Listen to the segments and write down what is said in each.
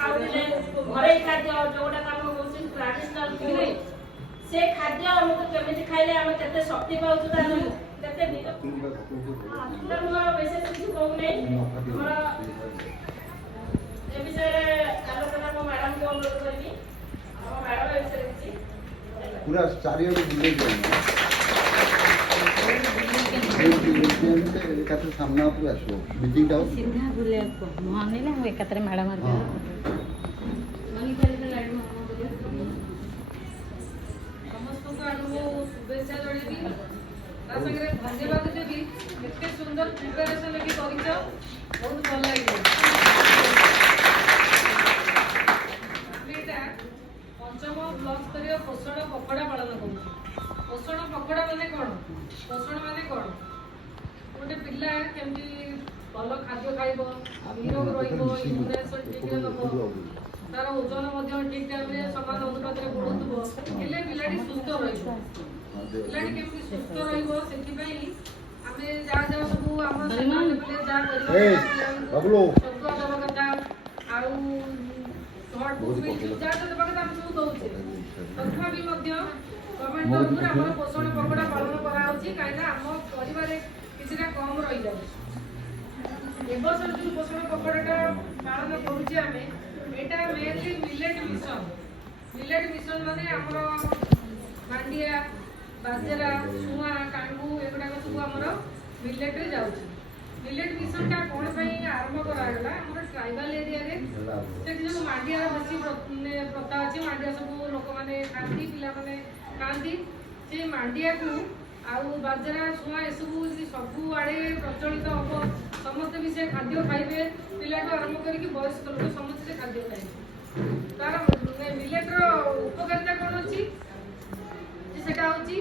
खाऊले घरे खाद्य जोटा काम होउछि ट्रेडिशनल फूड से खाद्य हमको केमिति खाइले हम केते शक्ति पाउछु तानु केते तर मोर विशेष किछु कहू नै हमरा ए विषय आलोचना को मैडम को अनुरोध करबी हम मैडम ए विषय किछि पूरा चारियों बुले एकात्र सामना पूरा आसो मीटिंग टा सीधा बुले को मोहन ने हम एकात्र मैडम आर मनी करे लाइट में समस्त को आनु शुभेच्छा जणेबी ता संगे धन्यवाद देबी एते सुंदर प्रिपरेशन लगी करिछ बहुत भल लागिल बेटा पंचम ब्लॉक स्तरीय पोषण पखड़ा पालन करू पोषण पखड़ा माने कोन पोषण माने कोन गोटे पिला केमती भल खाद्य खाइबो निरोग रहिबो इम्यूनाइजेशन ठीक रहबो तार ओजन मध्य ठीक टाइम रे समान अनुपात रे बढ़ुतबो हेले पिलाडी सुस्थ रहिबो पिलाडी केमती सुस्थ रहिबो सेति पई आमे जा जा सब हम समान लेवल जा करिबो बबलो सब दबा कथा आउ हॉट भी जा जा दबा कथा हम सब दउछे तथापि मध्य गवर्नमेंट तरफ हमर पोषण पकड़ा पालन करा होची काइना हम परिवार किछिटा कम रहि जाउ एबसर जो पोषण पकड़ाटा पालन करूची आमे एटा मेनली मिलेट मिशन माने हमरो मांडिया बाजरा सुआ कांगू एगुडा सब हमरो मिलेट रे जाउची मिलेट मिशन का कोन पई आरंभ करा गला हमरो ट्राइबल एरिया रे से जो मांडिया बेसी प्रथा अछि मांडिया सब लोक माने खांती पिला माने खांती से मांडिया को आउ बाजरा सुआ एसबू सबू आड़े प्रचलित हम समस्त भी से खाद्य खाइबे पिला आरंभ करके वयस्क लोक समस्त से खाद्य खाइबे तार मिलेट उपकारिता कौन अच्छी सेटा होची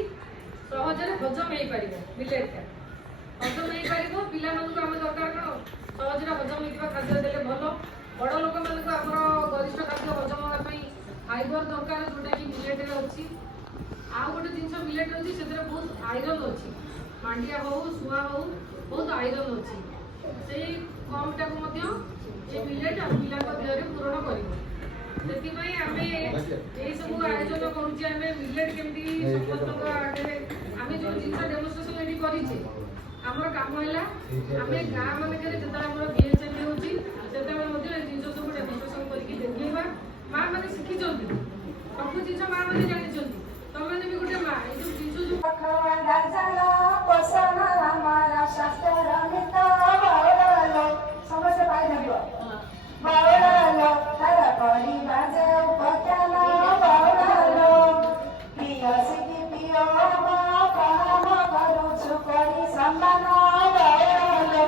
सहजरे हजम हो पारिबो मिलेट का हजम हो पारिबो पिला मन को हम दरकार करो सहजरे हजम होइबा खाद्य देले भलो बड़ लोक मन को हमर गरिष्ठ खाद्य हजम होगा पई फाइबर दरकार जोटा कि मिलेट रे अछि आ गोटे जिंस मिलेट अछि सेतरे बहुत आयरन अछि मांडिया हो सुआ हो बहुत आयरन अछि से कम टाको मध्य ए मिलेट पिला को देहरे पूर्ण करिबो सेति पई आमे एई सब आयोजन करूची आमे मिलेट केमती समस्त आगे आमे जो जिंस डेमोन्स्ट्रेशन एडी करिचे हमर काम हैला आमे गां माने करे जता हमर बीएचएम होची सेता मध्ये ए जिंस सब डेमोन्स्ट्रेशन करके देखिबा मां माने सिखि जल्दी सब जिंस मां माने जानि जल्दी तमने भी गोटे मां ए जो जिंस जो खवांडा जाला पोषण हमारा शास्त्र मिता बावलो समस्त पाइ धरियो बावलो तारा परी बाजे उपकाला बावलो पिया सिकी पिया मा काम करू छुकरी सम्मान बावलो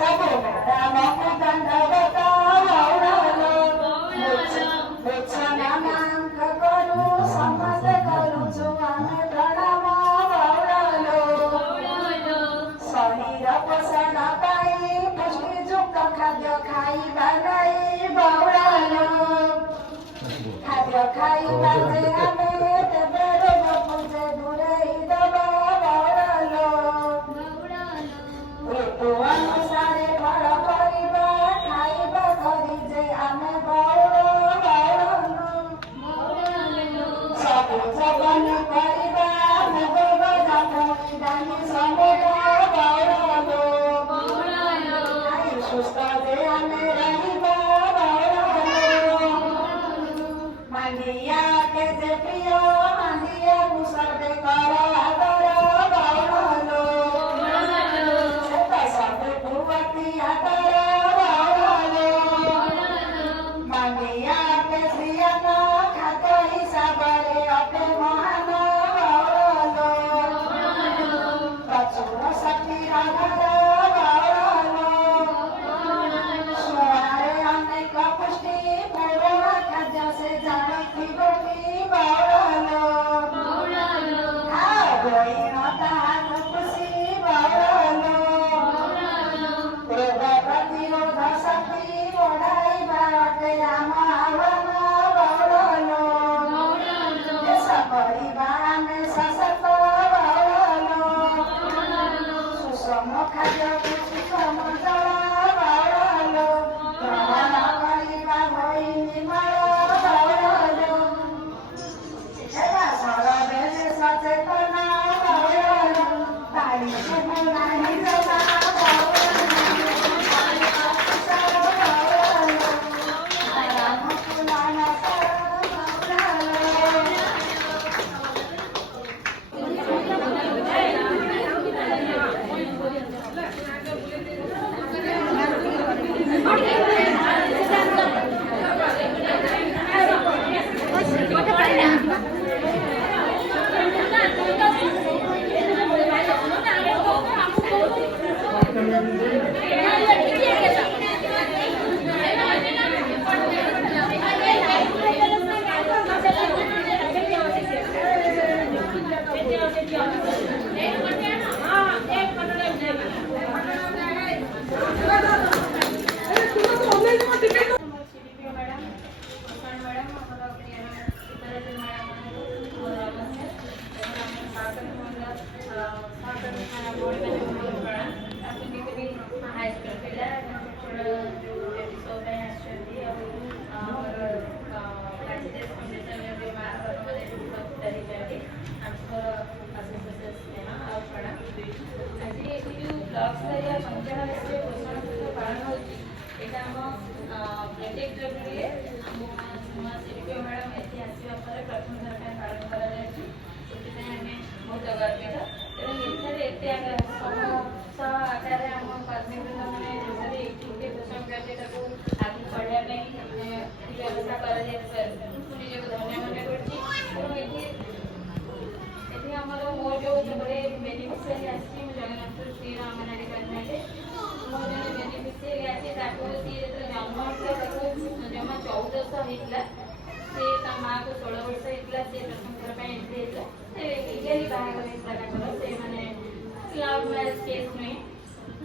सब राम दंड बता बावलो बेचना मांग करू समस्त करू जुआने प्रणाम बावलो शरीर पोषण पाई पुष्टियुक्त खाद्य खाइबा नै बावलो खाद्य खाइबा नै आमे तेबे रोग पुंजे दूरै दबा बावलो ऋतु अनुसारे फल परिबा खाइबा करी जे आमे बावलो सबु जबन परिबा मुग गदा पुनी दानी समेटा बावलो सुस्थ जे आमे रहिबा बावलो मांडिया के जे प्रिय मांडिया मुसर्दे करा आदर बावलो सब भुवती आदर बावलो मांडिया के प्रियन खाद्य हिसाबरे अटे महान बावलो प्रचुर शक्ति आधार बावलो सुआरे अनेक पुष्टि पूर्ण खाद्य से जानिथिबो कि बावलो गोइनता खुशी बावलो रोग प्रतिरोध शक्ति बढ़ाइबा अटे आम आह्वान बावलो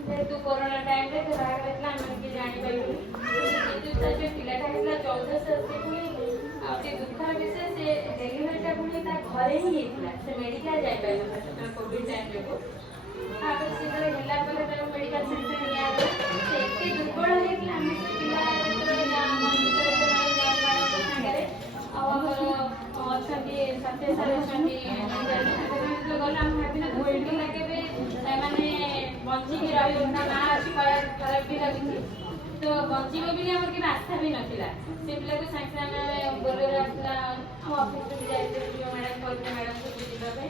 जेहेतु कोरोना टाइम रे तो बाहर रहला हम के जानि पाइलु तो जो पिलाटा हेला 14 से पुनी आ ते दुखर विषय से रेगुलरटा पुनी ता घरे ही हेतला से मेडिकल जाय पाइलु तो कोविड टाइम जो आ तो से हेला पले तो मेडिकल सेंटर निया से एते दुर्बल हेतला हम पिला सत्य सारे तो गला हम भाबिना गोल्डी लगे माने बंची की रही ना खराब भी लगी तो बंची में भी हमर के रास्ता भी नथिला से पिला को साइंस में बोलेर आसला हम ऑफिस में जाई जो मैडम कहते मैडम को बुझिबा पे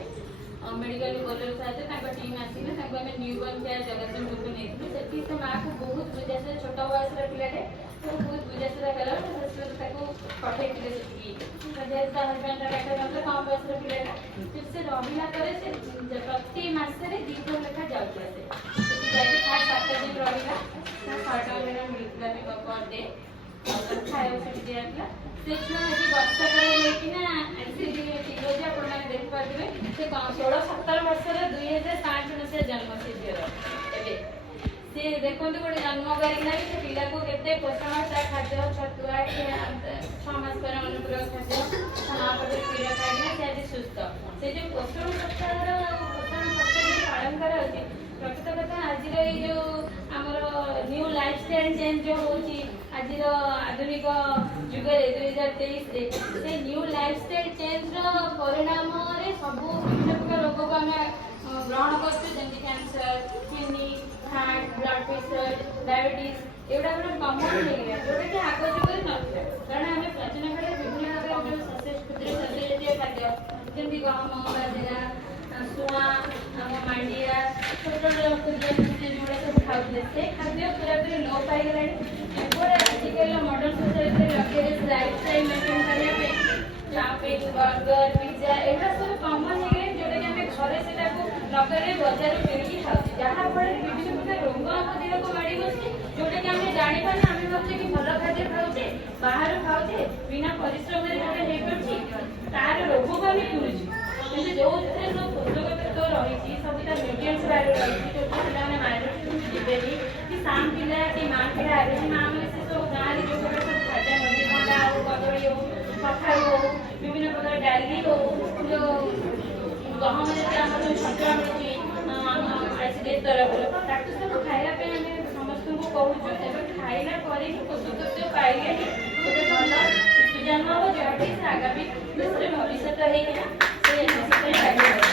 मेडिकल बोलेर साथे ताका टीम आसीले ताका में न्यूबॉर्न केयर जगतसिंहपुर को नेथि सेठी तो मां को बहुत बुझा से छोटा वयस रे पिलाटे तो बहुत बुझा से कला से ताको पठे दिले सेठी जेता हस्बैंड का मतलब कम वयस रे पिलाटा फिर से रहिला करे से प्रति मास रे 2 लेखा जाउतिया से जाके खास 7 दिन रहिला ना खाटा मेरा मिलता भी पर डे और खाए से दियाला से छुआ जी वर्षा करे लेकिन ना ऐसे ठीक हो जा अपन मैंने देख पादिबे से 16-17 वर्ष रे 2005 मसिया जन्म से दियो एबे से देखंतु कोड जन्म करिना से पिला को केते पोषण ता खाद्य छतुआ के 6 मास पर अनुग्रह खाद्य ना पर पिला खाइना से आज सुस्त से जो पोषण सप्ताहर पोषण सप्ताह पालन करा होती प्रकृत कथा आज रे जो हमर न्यू लाइफस्टाइल चेंज जो होची आज रो आधुनिक युग रे 2023 रे से न्यू लाइफस्टाइल चेंज रो परिणाम रे सब विभिन्न प्रकार रोग को हमें ग्रहण करते जैसे cancer kidney heart blood pressure diabetes एवढा बड़ा कॉमन हो गया जोटा कि आगे जुगे नथिला कारण हमें प्राचीन काल विभिन्न प्रकार जो सस्य क्षुद्र सस्य खाद्य जेमि गहम बाजरा सुआ मांडिया छोट छोट जोड़ा सब खाते से खाद्य पूरा पूरी लो पाई गलानी एपरे आजिकल modern society luxurious lifestyle maintain करने पे चाउमिन बर्गर पिज्जा एवढा सब कॉमन हो गया जोटा कि हमें घरे सेटा को नगरे बाजार किनी खाउची जहां पर विभिन्न प्रकार रोग हम देह को मारी बसची जोटा कि हमें जानि पाना हमें भाबचे कि भल खाद्य खाउचे बाहर खाउचे बिना परिश्रम रे जोटा हे करची तार रोग को हमें पुरुची किंतु जो से नो पोषक तत्व रहिची सबटा न्यूट्रिएंट्स बारे रहिची तो पिला ने माइक्रो दिबेली कि शाम पिला कि मां पिला आगे मां में से सब गाली जो सब खाजा नदी कोंडा और कदली हो कखारू हो विभिन्न प्रकार डाली हो जो गहम जे हमर छत्रा मिची आइसडे तरफ ताकि सब खाइला पे हमें समस्त को कहू जे खाइला परे पोषक तत्व पाइले गोटे भल शिशु जन्म हो जाटी आगामी दूसरे भविष्य है कि ना से